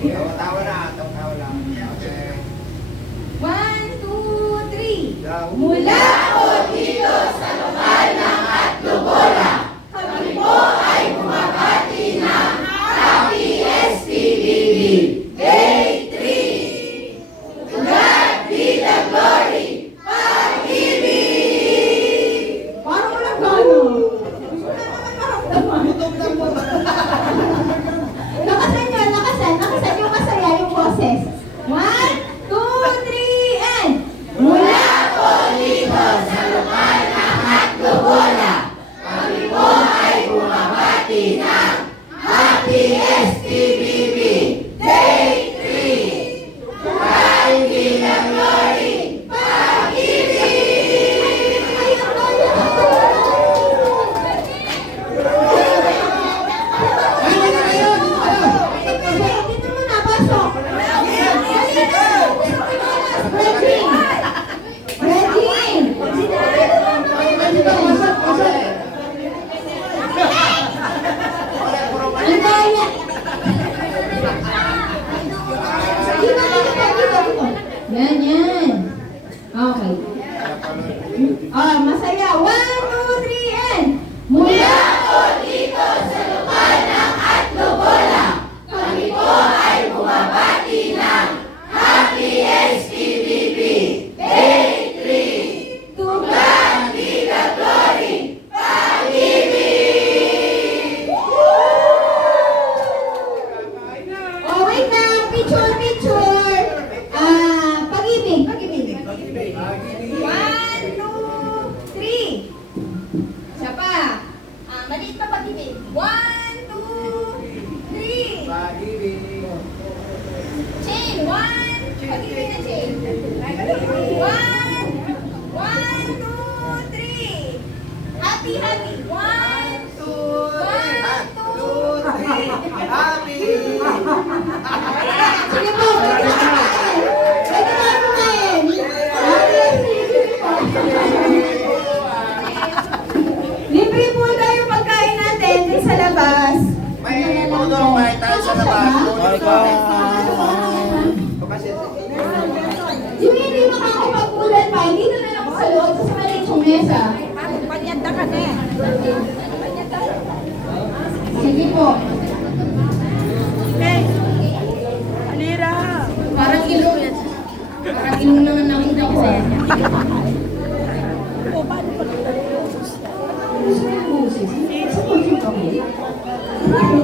Tawa na, tawa lang. Okay. 1, 2, 3. Daw. Mula po dito sa lokal ng Atlobola, kami po ay bumabati ng Happy SPBB Day 3. To God be the glory. Pag-ibig! Parang walang gano'n. Lakasan yung masaya yung boses. 1, 2, 3, and mula po dito sa lokal ng Atlobola, kami po ay bumabati ng Happy SPBB Day 3. Kay bilang glory, pag-ibig! Dito muna, pasok! Yan. Okay. Masaya. 1, 2, 3, and mula po dito sa lokal ng Atlobola, kami po ay bumabati ng Happy SPBB Day 3. To God be the glory. Pag-ibig! Oh, wait na. Picture. Pag-ibig. 1, 2, 3. Siya pa. Maliit na pag-ibig. 1, 2, 3. Pag-ibig. Chain. 1. Pag-ibig na chain. 1, 2, 3. Happy. 1, 2, 3. Happy! Sige po. Pwede na kumain. Libre po tayo pagkain natin din sa labas. May tulong ba tayo sa labas? Yung hindi makakapag-ulan pa, hindi na lang ako sa loob sa maliit yung mesa. Panyanda ka na. Sige po. Okay. Alira. Parang ilong yan. Parang ilong naman nakita ko sa'yo. O, paano pa? Gusto mo yung boses? Sa pag-ibig ako.